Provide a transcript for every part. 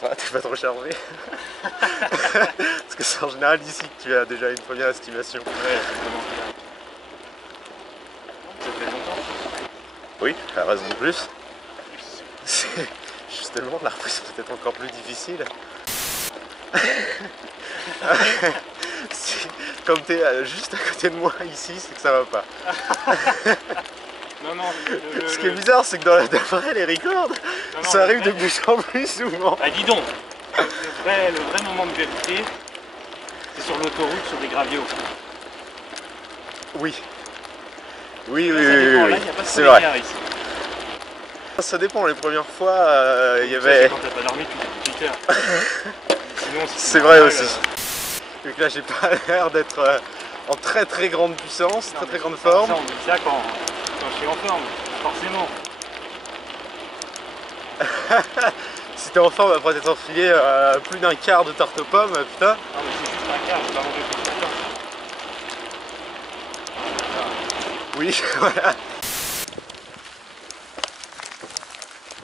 Ça va, t'es pas trop chargé. Parce que c'est en général ici que tu as déjà une première estimation. Ouais, c'est vraiment bien. Ça fait longtemps. Oui, à raison de plus. Justement, la reprise est peut-être encore plus difficile. Comme tu es juste à côté de moi ici, c'est que ça va pas. Non, non. Ce qui est bizarre, c'est que d'après les records, ça arrive de plus en plus souvent. Ah, dis donc, le vrai moment de vérité, c'est sur l'autoroute, sur des graviots. Oui. Oui, Là, oui, ça dépend, oui, là, il n'y a pas de c'est vrai. solitaire ici. Ça dépend, les premières fois, il y avait... Quand t'as pas dormi depuis 18 heures. Sinon, c'est vrai aussi. Vu que là, j'ai pas l'air d'être en très très grande puissance, Non, très grande forme. Ça, on dit ça quand je suis en forme, forcément. Si t'es en forme après t'être enfilé plus d'un quart de tarte aux pommes, putain. Non, mais c'est juste un quart, j'ai pas mangé plus longtemps. Oui, voilà.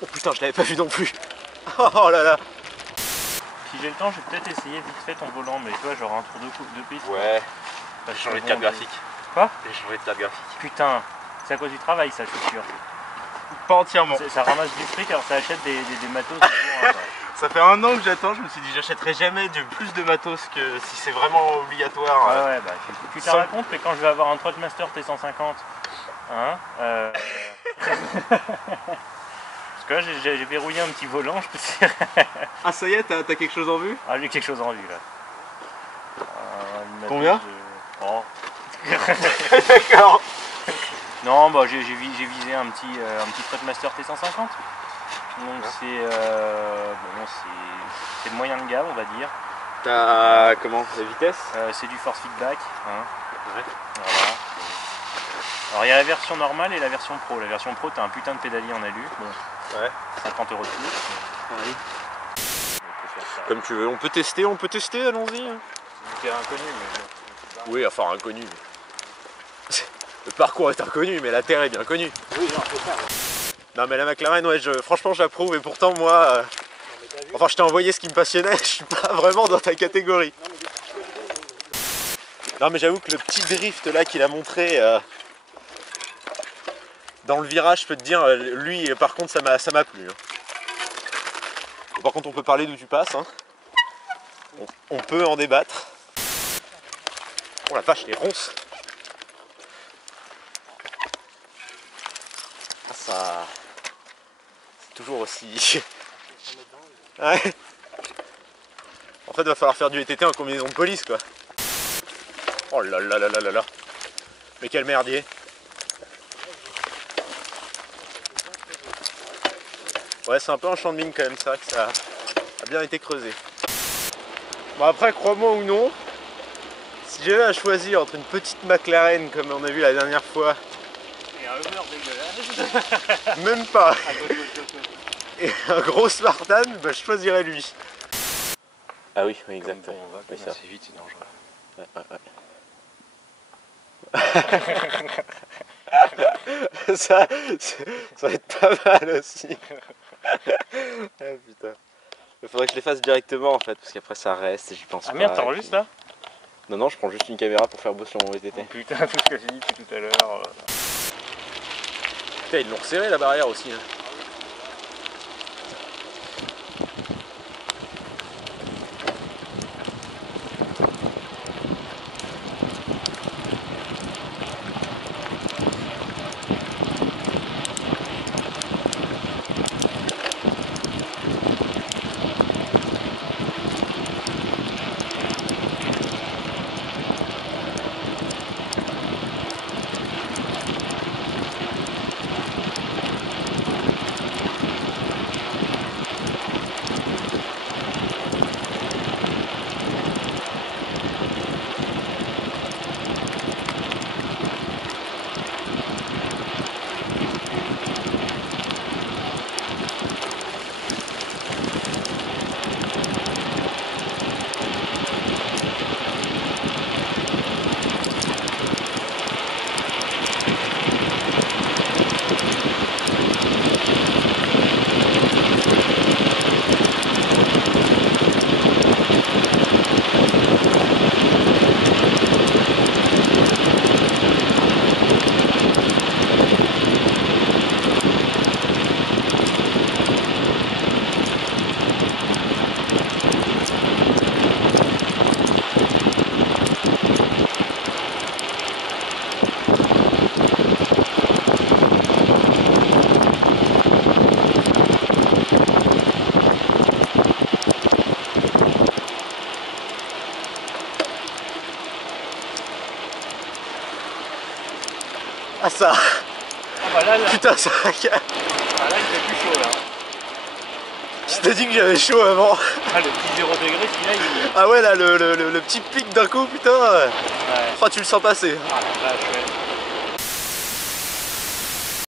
Oh putain, je l'avais pas vu non plus. Oh là là. Si j'ai le temps, je vais peut-être essayer vite fait ton volant, mais tu vois, genre un tour de piste. Ouais. J'ai changé de carte graphique. Quoi? J'ai changé de carte graphique. Putain, c'est à cause du travail, ça, je suis sûr. Pas entièrement. Ça ramasse du fric, alors ça achète des matos. Ça fait un an que j'attends, je me suis dit j'achèterai jamais plus de matos que si c'est vraiment obligatoire. Ouais, bah tu te rends compte, mais quand je vais avoir un Trotmaster T150, hein, parce que là j'ai verrouillé un petit volant, je peux dire. Ah ça y est, t'as quelque chose en vue? Ah, j'ai quelque chose en vue là. Combien? Oh. D'accord. Non, bah j'ai visé un petit Trotmaster T150. Donc c'est le moyen de gamme, on va dire. T'as comment? La vitesse? C'est du force feedback. Hein. Ouais. Voilà. Alors il y a la version normale et la version pro. La version pro, t'as un putain de pédalier en alu. Bon, Ouais. 50 € de plus. Oui. On peut faire ça. Comme tu veux, on peut tester, allons-y. C'est inconnu, mais bon. Oui, enfin inconnu. Le parcours est inconnu, mais la terre est bien connue. Oui, non, c'est ça. Non mais la McLaren, ouais, franchement j'approuve et pourtant moi... Enfin je t'ai envoyé ce qui me passionnait, je suis pas vraiment dans ta catégorie. Non mais j'avoue que le petit drift là qu'il a montré dans le virage, je peux te dire, lui par contre ça m'a plu. Hein. Par contre on peut parler d'où tu passes. Hein. On peut en débattre. Oh la vache, les ronces. Ah, ça... C'est toujours aussi... Ouais. En fait, il va falloir faire du VTT en combinaison de police, quoi. Oh là là là là là là. Mais quel merdier. Ouais, c'est un peu un champ de mine quand même, c'est vrai que ça a bien été creusé. Bon après, crois-moi ou non, si j'avais à choisir entre une petite McLaren comme on a vu la dernière fois, Et un Hummer dégueulasse. même pas, et un gros Spartan, bah, je choisirais lui. Ah oui, oui exactement. On va oui, ça. assez vite, c'est dangereux. Ouais. ça va être pas mal aussi. Ah putain. Il faudrait que je les fasse directement en fait, parce qu'après ça reste et j'y pense pas. Ah merde, t'enregistres là? Non, non, je prends juste une caméra pour faire beau sur mon VTT. Oh putain, tout ce que j'ai dit depuis tout à l'heure. Putain, ils l'ont resserré la barrière aussi. Hein. ça. Ah bah là, Putain, ça. ah, là il fait plus chaud là. Je t'ai dit que j'avais chaud avant. Ah, le petit 0 degré, celui-là il est... Ah ouais, là, le petit pic d'un coup, putain. Ouais. Oh, tu le sens passer. Ah la vache, ouais.